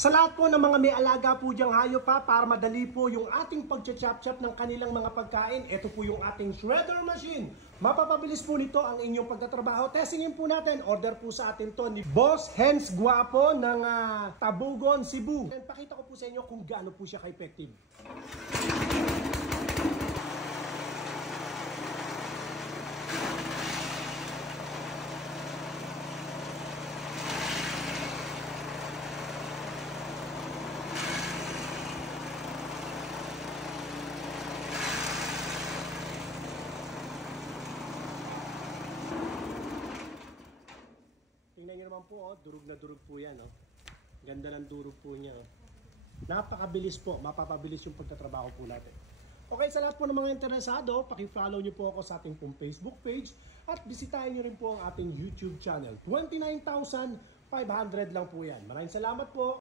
Sa lahat po ng mga may alaga po diyang hayop pa, para madali po yung ating pag-chop-chop ng kanilang mga pagkain, ito po yung ating shredder machine. Mapapabilis po nito ang inyong pagtatrabaho. Testingin po natin, order po sa atin to ni Boss Hens Guapo ng Tabugon, Cebu. And pakita ko po sa inyo kung gaano po siya ka-effective. Tingnan nyo naman po, durug na durug po yan. Ganda ng durug po niya. Napakabilis po, mapapabilis yung pagtatrabaho po natin. Okay, sa lahat po ng mga interesado, paki-follow nyo po ako sa ating pong Facebook page at bisitahin nyo rin po ang ating YouTube channel. 29,500 lang po yan. Maraming salamat po.